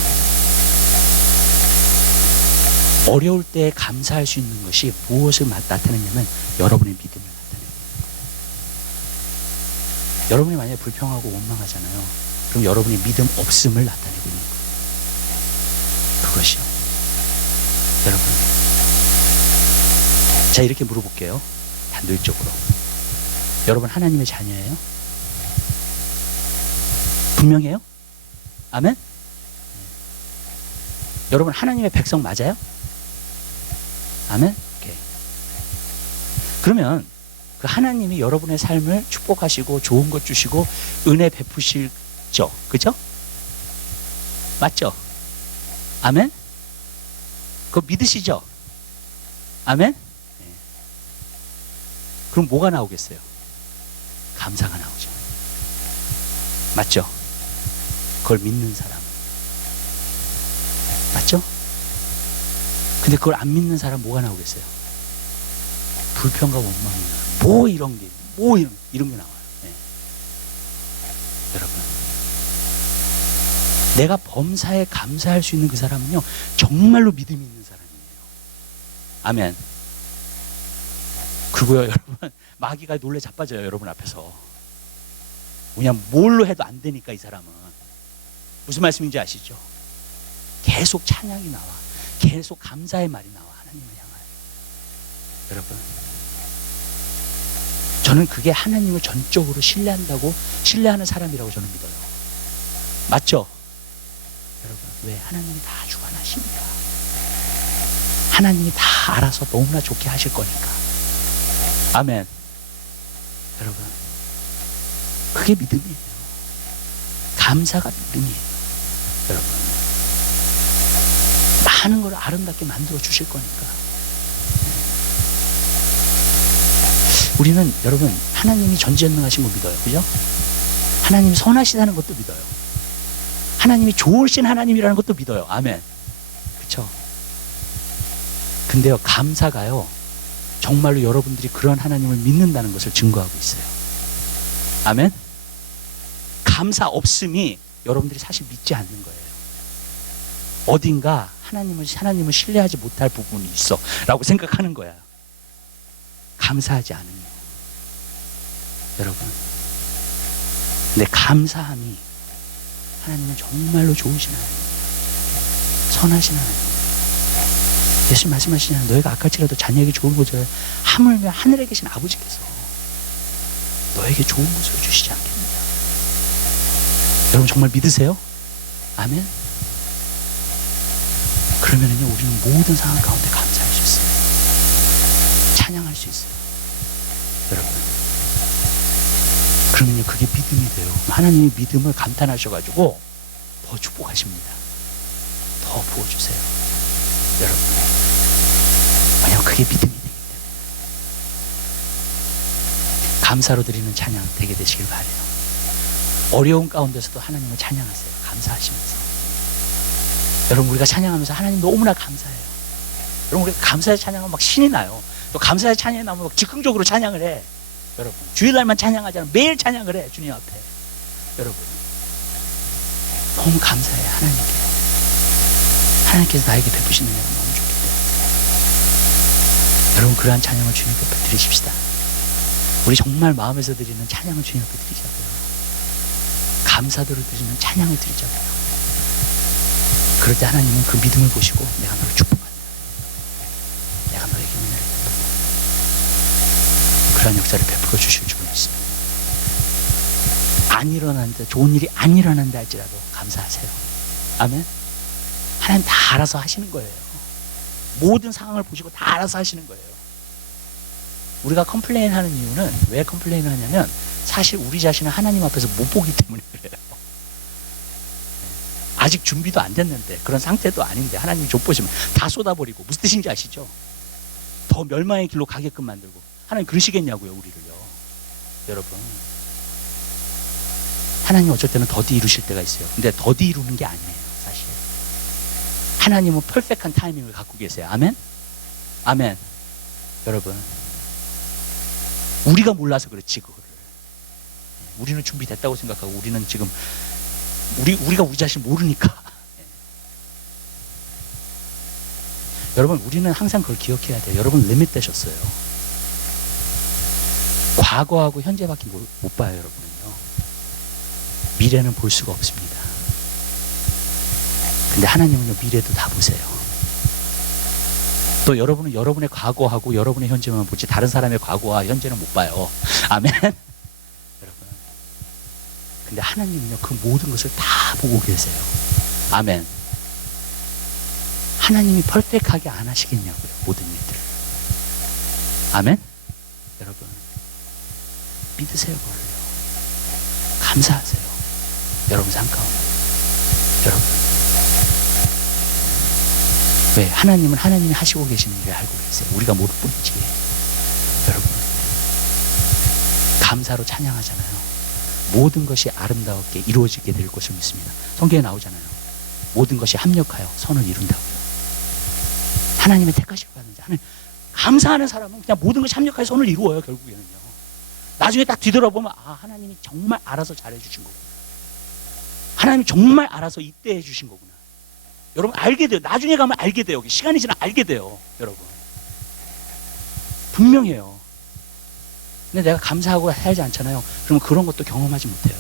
어려울 때 감사할 수 있는 것이 무엇을 나타내냐면 여러분의 믿음을 나타내는 거예요. 여러분이 만약에 불평하고 원망하잖아요. 그럼 여러분의 믿음 없음을 나타내고 있는 거예요. 그것이요. 여러분, 자, 이렇게 물어볼게요. 단도직적으로. 여러분 하나님의 자녀예요? 분명해요? 아멘? 여러분 하나님의 백성 맞아요? 아멘? 오케이. 그러면 그 하나님이 여러분의 삶을 축복하시고 좋은 것 주시고 은혜 베푸시죠. 그죠? 맞죠? 아멘? 그거 믿으시죠? 아멘? 네. 그럼 뭐가 나오겠어요? 감사가 나오죠. 맞죠? 그걸 믿는 사람은. 맞죠? 근데 그걸 안 믿는 사람 뭐가 나오겠어요? 불평과 원망이 나와요. 뭐 이런 게, 뭐 이런 게 나와요. 네. 여러분, 내가 범사에 감사할 수 있는 그 사람은요, 정말로 믿음이 있는 사람이에요. 아멘. 그리고요, 여러분, 마귀가 놀래 자빠져요. 여러분 앞에서. 그냥 뭘로 해도 안 되니까 이 사람은. 무슨 말씀인지 아시죠? 계속 찬양이 나와. 계속 감사의 말이 나와. 하나님을 향하여. 여러분, 저는 그게 하나님을 전적으로 신뢰하는 사람이라고 저는 믿어요. 맞죠? 여러분, 왜? 하나님이 다 주관하십니다. 하나님이 다 알아서 너무나 좋게 하실 거니까. 아멘. 여러분, 그게 믿음이에요. 감사가 믿음이에요. 여러분, 많은 걸 아름답게 만들어 주실 거니까. 우리는 여러분 하나님이 전지전능하신 거 믿어요. 그죠? 하나님이 선하시다는 것도 믿어요. 하나님이 좋으신 하나님이라는 것도 믿어요. 아멘. 그렇죠? 근데요, 감사가요, 정말로 여러분들이 그런 하나님을 믿는다는 것을 증거하고 있어요. 아멘. 감사 없음이 여러분들이 사실 믿지 않는 거예요. 어딘가 하나님을 신뢰하지 못할 부분이 있어 라고 생각하는 거야. 감사하지 않으면. 여러분, 근데 감사함이 하나님은 정말로 좋으신 하나님, 선하신 하나님. 예수님 말씀하시잖아요. 너희가 악할지라도 자녀에게 좋은 것을 하물며 하늘에 계신 아버지께서 너에게 좋은 것을 주시지 않겠느냐. 여러분 정말 믿으세요? 아멘. 그러면은요 우리는 모든 상황 가운데 감사할 수 있어요. 찬양할 수 있어요. 여러분. 그러면요 그게 믿음이 돼요. 하나님이 믿음을 감탄하셔가지고 더 축복하십니다. 더 부어주세요. 여러분. 왜냐하면 그게 믿음이 되기 때문에. 감사로 드리는 찬양 되게 되시길 바라요. 어려운 가운데서도 하나님을 찬양하세요. 감사하시면서. 여러분 우리가 찬양하면서 하나님 너무나 감사해요. 여러분 우리가 감사의 찬양하면 막 신이 나요. 또 감사의 찬양이 나면 막 즉흥적으로 찬양을 해. 여러분 주일날만 찬양하지 않아 매일 찬양을 해. 주님 앞에. 여러분 너무 감사해요. 하나님께. 하나님께서 나에게 베푸시는 은혜가 너무 좋기 때문에. 여러분 그러한 찬양을 주님 앞에 드리십시다. 우리 정말 마음에서 드리는 찬양을 주님 앞에 드리자고요. 감사도를 드리는 찬양을 드리자고요. 그럴 때 하나님은 그 믿음을 보시고 내가 너를 축복한다. 내가 너에게 은혜를 베푼다. 그런 역사를 베풀어 주실 줄 믿습니다. 안 일어난다. 좋은 일이 안 일어난다 할지라도 감사하세요. 아멘. 하나님 다 알아서 하시는 거예요. 모든 상황을 보시고 다 알아서 하시는 거예요. 우리가 컴플레인 하는 이유는 왜 컴플레인을 하냐면 사실 우리 자신을 하나님 앞에서 못 보기 때문에 그래요. 아직 준비도 안 됐는데 그런 상태도 아닌데 하나님이 족보시면 다 쏟아버리고 무슨 뜻인지 아시죠? 더 멸망의 길로 가게끔 만들고 하나님 그러시겠냐고요 우리를요. 여러분 하나님 어쩔 때는 더디 이루실 때가 있어요. 근데 더디 이루는 게 아니에요 사실. 하나님은 퍼펙트한 타이밍을 갖고 계세요. 아멘? 아멘. 여러분 우리가 몰라서 그렇지 그거를. 우리는 준비됐다고 생각하고 우리는 지금 우리가 우리 자신 모르니까. 여러분 우리는 항상 그걸 기억해야 돼요. 여러분 리밋 되셨어요. 과거하고 현재밖에 못 봐요. 여러분은요. 미래는 볼 수가 없습니다. 근데 하나님은요 미래도 다 보세요. 또 여러분은 여러분의 과거하고 여러분의 현재만 보지 다른 사람의 과거와 현재는 못 봐요. 아멘. 여러분. 근데 하나님은요 그 모든 것을 다 보고 계세요. 아멘. 하나님이 퍼펙트하게 안 하시겠냐고요 모든 일들을. 아멘. 여러분 믿으세요 그걸요. 감사하세요. 여러분 삶 가운데. 여러분 왜? 하나님은 하나님이 하시고 계시는 일을 알고 계세요. 우리가 모를 뿐이지. 여러분 감사로 찬양하잖아요. 모든 것이 아름답게 이루어지게 될 것을 믿습니다. 성경에 나오잖아요. 모든 것이 합력하여 선을 이룬다고요. 하나님의 택하실 받는 자. 하나님 감사하는 사람은 그냥 모든 것이 합력하여 선을 이루어요. 결국에는요. 나중에 딱 뒤돌아보면 아 하나님이 정말 알아서 잘해주신 거구나. 하나님이 정말 알아서 이때 해주신 거구나. 여러분 알게 돼요. 나중에 가면 알게 돼요. 시간이 지나면 알게 돼요. 여러분 분명해요. 근데 내가 감사하고 살지 않잖아요. 그러면 그런 것도 경험하지 못해요.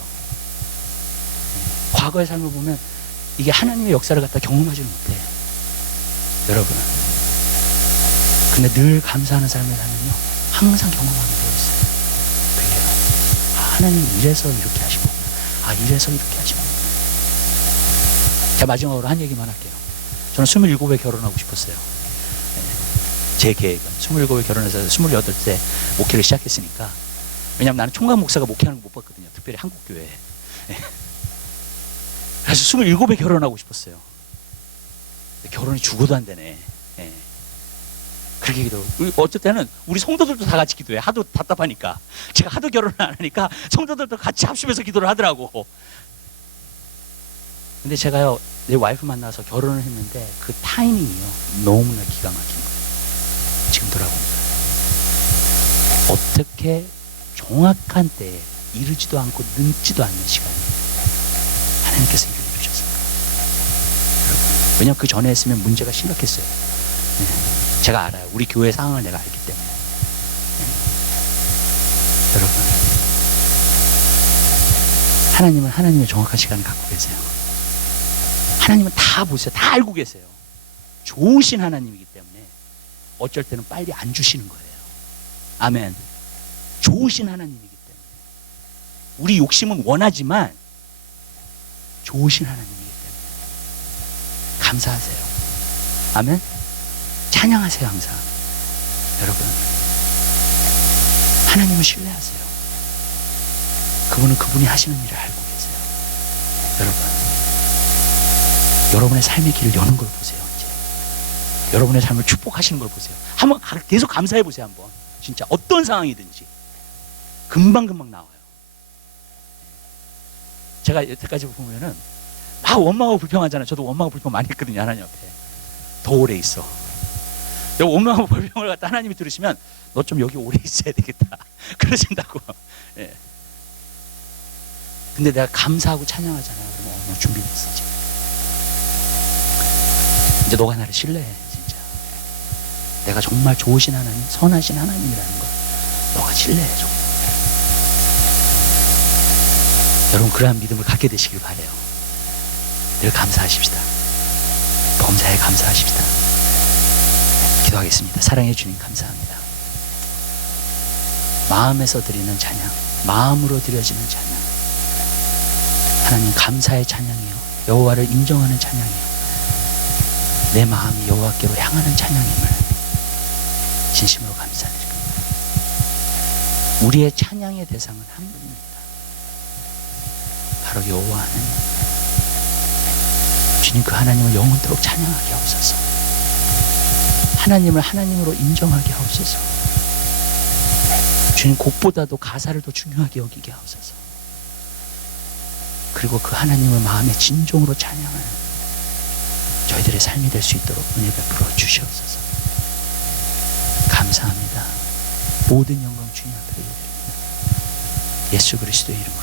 과거의 삶을 보면 이게 하나님의 역사를 갖다 경험하지 못해. 여러분 근데 늘 감사하는 삶을 살면요 항상 경험하게 되어 있어요. 그게요. 아, 하나님 이래서 이렇게 하시고 아 이래서 이렇게 하시고. 자 마지막으로 한 얘기만 할게요. 저는 27에 결혼하고 싶었어요. 제 계획은 27에 결혼해서 28세 목회를 시작했으니까. 왜냐하면 나는 총각 목사가 목회하는 거 못 봤거든요. 특별히 한국 교회에. 그래서 27에 결혼하고 싶었어요. 근데 결혼이 죽어도 안 되네. 그렇게 기도. 어쩔 때는 우리 성도들도 다 같이 기도해. 하도 답답하니까. 제가 하도 결혼을 안 하니까 성도들도 같이 합심해서 기도를 하더라고. 근데 제가요 내 와이프 만나서 결혼을 했는데 그 타이밍이요 너무나 기가 막힌 거예요. 지금 돌아보니까 어떻게 정확한 때에 이르지도 않고 늦지도 않는 시간에 하나님께서 일을 이루셨을까. 여러분 왜냐면 그 전에 했으면 문제가 심각했어요. 제가 알아요. 우리 교회 상황을 내가 알기 때문에. 여러분 하나님은 하나님의 정확한 시간을 갖고 계세요. 하나님은 다 보세요. 다 알고 계세요. 좋으신 하나님이기 때문에 어쩔 때는 빨리 안 주시는 거예요. 아멘. 좋으신 하나님이기 때문에. 우리 욕심은 원하지만 좋으신 하나님이기 때문에 감사하세요. 아멘. 찬양하세요. 항상. 여러분, 하나님을 신뢰하세요. 그분은 그분이 하시는 일을 알고 계세요. 여러분, 여러분의 삶의 길을 여는 걸 보세요. 이제 여러분의 삶을 축복하시는 걸 보세요. 한번 계속 감사해 보세요. 한번 진짜 어떤 상황이든지 금방금방 나와요. 제가 여태까지 보면은 막 원망하고 불평하잖아요. 저도 원망하고 불평 많이 했거든요. 하나님 앞에. 더 오래 있어. 원망하고 불평을 갖다 하나님이 들으시면 너 좀 여기 오래 있어야 되겠다 그러신다고. 예. 근데 내가 감사하고 찬양하잖아요. 그러면 너 준비됐어 지금. 이제 너가 나를 신뢰해. 진짜 내가 정말 좋으신 하나님, 선하신 하나님이라는 걸 너가 신뢰해. 정말. 여러분, 그러한 믿음을 갖게 되시길 바래요. 늘 감사하십시다. 범사에 감사하십시다. 기도하겠습니다. 사랑해 주님 감사합니다. 마음에서 드리는 찬양, 마음으로 드려지는 찬양, 하나님 감사의 찬양이요, 여호와를 인정하는 찬양이요, 내 마음이 여호와께로 향하는 찬양임을 진심으로 감사드립니다. 우리의 찬양의 대상은 한 분입니다. 바로 여호와 하나님. 주님, 그 하나님을 영원토록 찬양하게 하옵소서. 하나님을 하나님으로 인정하게 하옵소서. 주님, 곡보다도 가사를 더 중요하게 여기게 하옵소서. 그리고 그 하나님을 마음의 진정으로 찬양하는 저희들의 삶이 될 수 있도록 은혜 베풀어 주시옵소서. 감사합니다. 모든 영광 주님 앞에 드립니다. 예수 그리스도의 이름으로.